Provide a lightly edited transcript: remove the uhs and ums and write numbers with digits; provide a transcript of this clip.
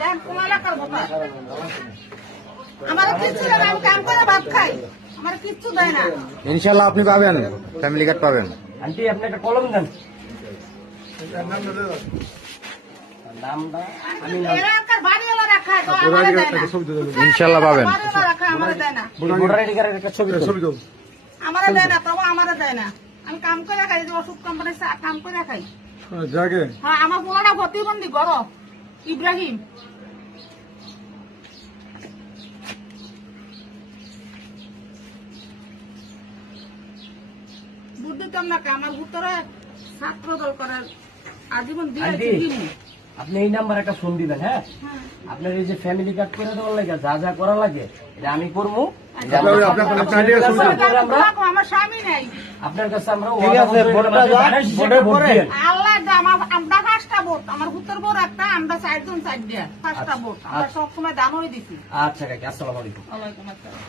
দেন কোন এলাকার ভোটার? আমার কিচ্ছু দেয় না, আমি কাম করে ভাত খাই, আমার কিচ্ছু দেয় না। ইনশাল্লাহ আপনি পাবেন, ফ্যামিলি কার্ড পাবেন। আন্টি আপনি একটা কলম দেন। নামটা আমি এলাকার বাড়িওয়ালা রাখা তো আমার দেয় না। ইনশাল্লাহ পাবেন। বাড়িওয়ালা রাখা আমার দেয় না, ভোটার আইডি কার্ডের একটা ছবি তুলুন। আমার দেয় না, তবে আমার দেয় না। আমি কাম করে খাই, যে ওষুধ কোম্পানির কাম করে খাই। হ্যাঁ, আমার পোলাটা প্রতিবন্ধী গর ইব্রাহিম। বুদ্ধি তো না, আমার ভিতরে ছাত্র দল করার আজীবন দিয়ে আন্টি আপনি এই নাম্বার একটা ফোন দিবেন। হ্যাঁ, আপনার এই যে ফ্যামিলি কার্ড করে দেওয়ার লাগে যা যা করা লাগে এটা আমি করবো। আমার স্বামী নাই, আপনার কাছে আমরা আল্লাহ আমরা 5টা ভোট, আমার উত্তর ভোট একটা, আমরা 4 জন 4 দিয়া 5টা ভোট, আমরা সবসময় দানই দিছি। আচ্ছা কাকি, আসসালামু আলাইকুম। ওয়ালাইকুম আসসালাম।